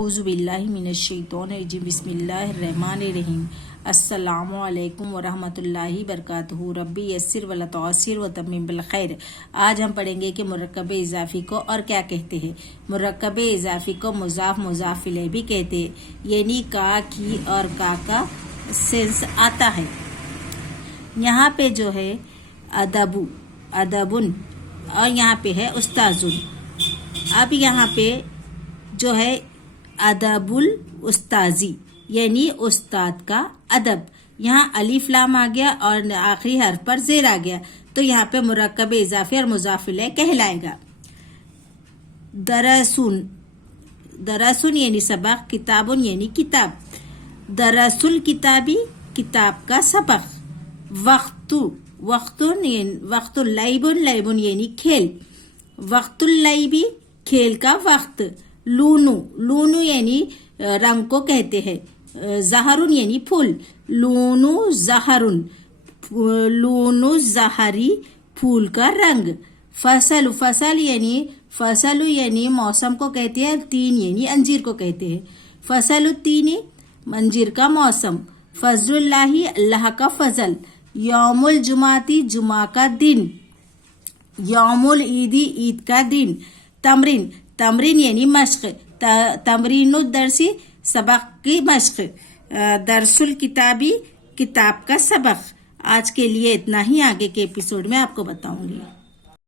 اعوذ باللہ من الشیطان الرجیم بسم اللہ الرحمن الرحیم السلام علیکم ورحمۃ اللہ وبرکاتہ ربی یسر ولا تعسر وتمم بالخیر۔ آج ہم پڑھیں گے کہ مرکب اضافی کو اور کیا کہتے ہیں۔ مرکب اضافی کو مضاف مضاف الیہ بھی کہتے ہیں، یعنی کا کی اور کا سینس آتا ہے۔ یہاں پہ جو ہے ادبن اور یہاں پہ ہے استاذن۔ اب یہاں پہ جو ہے ادب الاستاذی یعنی استاد کا ادب، یہاں الف لام آ گیا اور آخری حرف پر زیر آ گیا تو یہاں پہ مرکب اضافی اور مضاف الیہ کہلائے گا۔ درسن یعنی سبق، کتابن یعنی کتاب، درس الکتابی کتاب کا سبق، وقت لیبن یعنی کھیل، وقت اللیبی کھیل کا وقت، لونو یعنی رنگ کو کہتے ہیں، زہرن یعنی پھول، لونو زہری پھول کا رنگ، فصل یعنی موسم کو کہتے ہیں، تین یعنی انجیر کو کہتے ہیں، فصل التین انجیر کا موسم، فضل اللہ اللہ کا فضل، یوم الجمعتی جمعہ کا دن، یوم العیدی عید کا دن، تمرین یعنی مشق، تمرین الدرسی سبق کی مشق، درس الکتابی کتاب کا سبق۔ آج کے لیے اتنا ہی، آگے کے ایپیسوڈ میں آپ کو بتاؤں گی۔